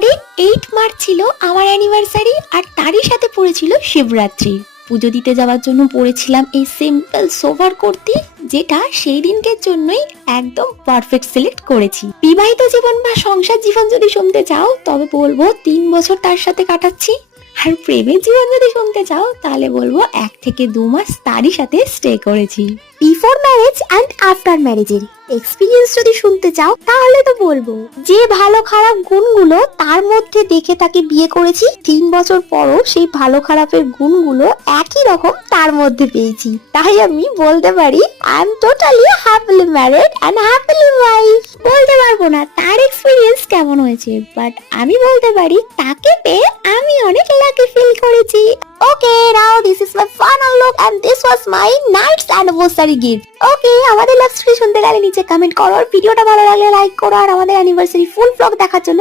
এবারে 8 মার্চ ছিল আমার অ্যানিভার্সারি, আর তারই সাথে পড়েছিল শিবরাত্রি। পুজো দিতে যাওয়ার জন্য পরেছিলাম এই সিম্পল সোভার কুর্তি, যেটা সেই দিনকের জন্যই একদম পারফেক্ট সিলেক্ট করেছি। বিবাহিত জীবন বা সংসার জীবন যদি শুনতে চাও তবে বলবো 3 বছর তার সাথে কাটাচ্ছি। আর প্রেমের জীবন যদি শুনতে চাও তাহলে বলবো 1 থেকে 2 মাস তারই সাথে স্টে করেছি। বিফোর ম্যারেজ অ্যান্ড আফটার ম্যারেজের এক্সপিরিয়েন্স যদি শুনতে চাও তাহলে তো বলবো যে ভালো খারাপ গুণগুলো তার মধ্যে দেখে তাকে বিয়ে করেছি, 3 বছর পরও সেই ভালো খারাপের গুণগুলো একই রকম তার মধ্যে পেয়েছি। তাই আমি বলতে পারি I am totally happily married and happily wife. বলতে পারবো না তার এক্সপিরিয়েন্স কেমন হয়েছে, বাট আমি বলতে পারি তাকে পেয়ে আমি অনেক লাকি ফিল করেছি। Okay, now this is my final look and this was my nights anniversary gift. Okay, আমাদের লাভ স্টোরি শুনতে গেলে নিচে কমেন্ট করো, আর ভিডিওটা ভালো লাগলে লাইক করো, আর আমাদের অ্যানিভার্সারি ফুল ব্লগ দেখার জন্য